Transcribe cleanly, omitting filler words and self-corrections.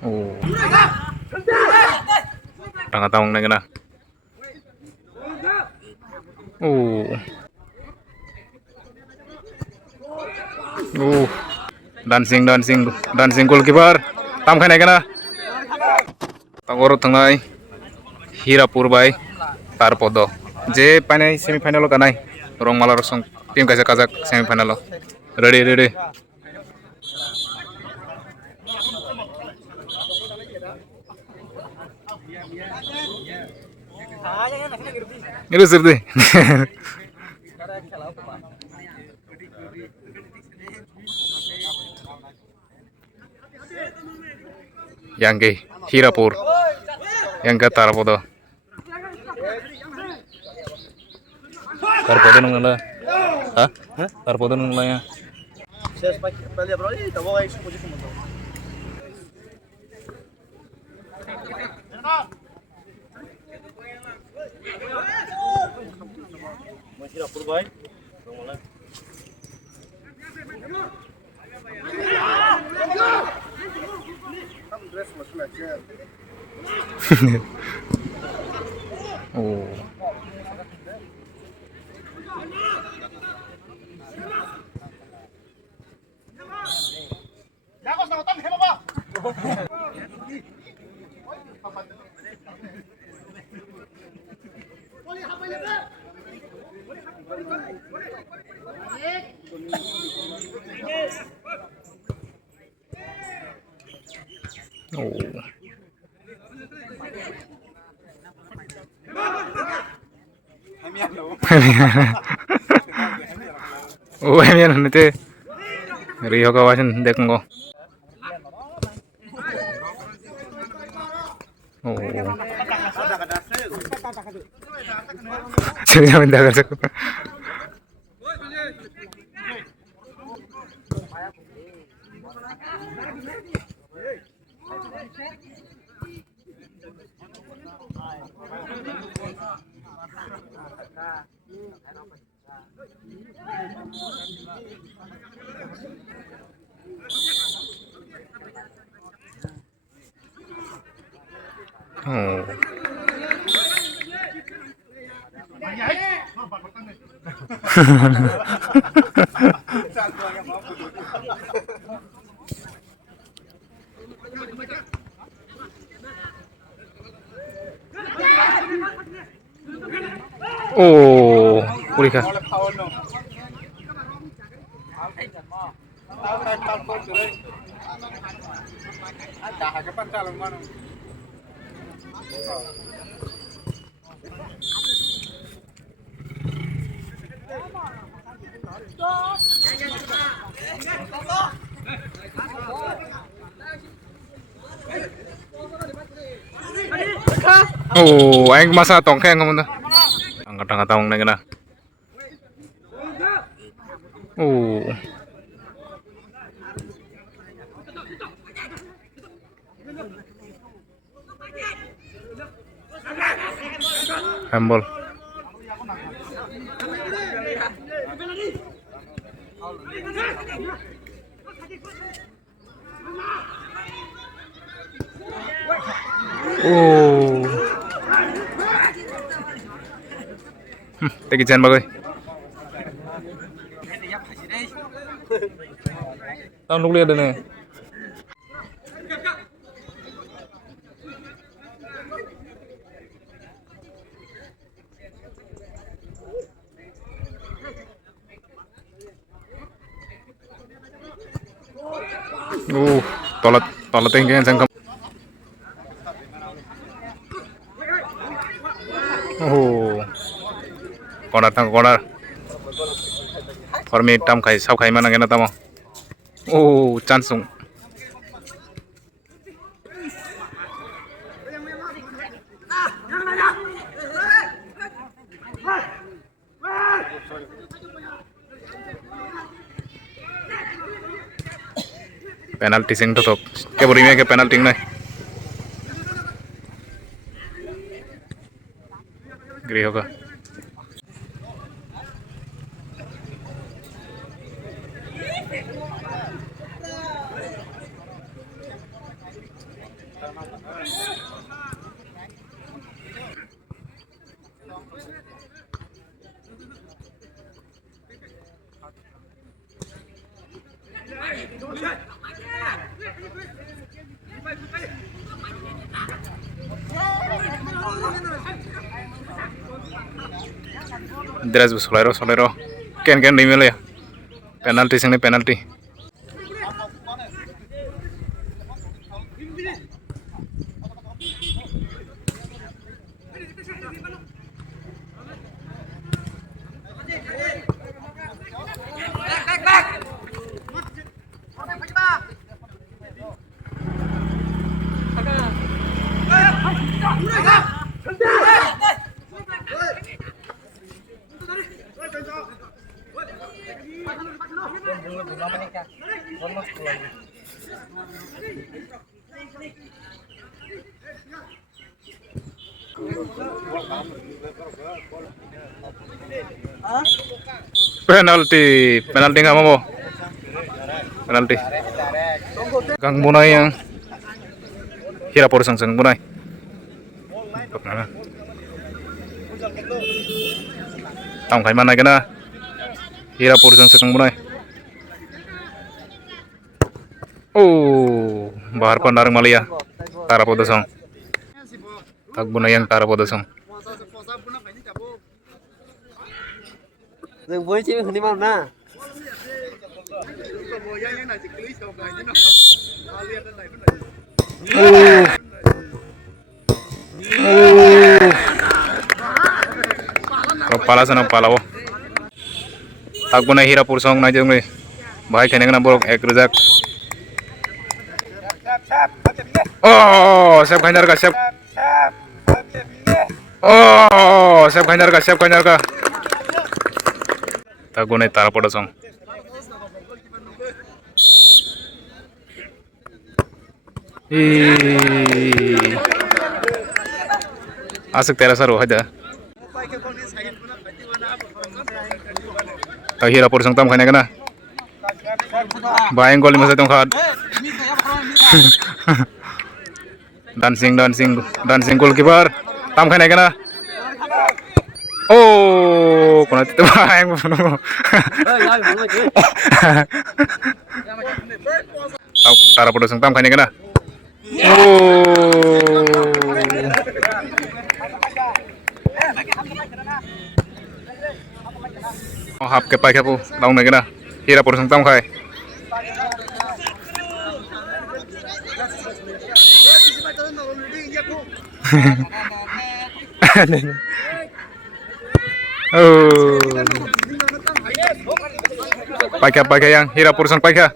Oh, tengah tahun lagi na. Oh, oh, dancing goalkeeper. Tam khai naik na. Tangor tangai Hirapur by Tarpodo. Je panai semifinal lo kanai. Rong malar song tim kaisa kajak semifinal lo. Ready. Itu sih. Yang ke Hirapur, yang ke Tarpodo. Tarpodo nung nala. Hah? Tarpodo nung nala ya. Oh. Oh. Oh, em yên nanti. Rio kawasan dekeng ko. Oh. Sini naman dagan sa ko. Oh. Oh, Pulika. Oh, aing masa tongkeng kamu tuh. Angkat tahun lagi na. Oh. Handball. Oh. Tegi jan bagoy. Tahun dulu ada nih. Tolat tinggi yang sangkam. Corner. Formi tam kai sau kai mana kena tamo. Chansung. Penalti sing tutup. Ke burimnya ke penalti nai. Giri hoga. Dress solero solero. Ken di mele ya. Penalti sini penalti. Penalti nggak mau penalti. Kang Bunai yang hira por sang Bunai. Tong khai mana kena hira por sang Bunai. Oh, bahar pandarang Malia. Tara podosong. Tak Bunai yang tara podosong. Đừng với chứ không đi mau na. Pala sana pala wo. Tak Bunai hira pursong na jong ni. Bahai kene kena borok ek rejak. Oh, siap ganjar ka siap. Oh, siap ganjar ka. Tak Bunai tara podosong. Asik tera saru aja. Hira por tam khane kana. Bayang gol masa tong khat. Dancing goalkeeper. Tam khane kana. Oh, kuna tito bayang puno. Tara por tam khane kana. Oh. Oh, hap ke pai kapu daung na kena hira por tam khai. Oh. Pai ka yang hira por pai ka.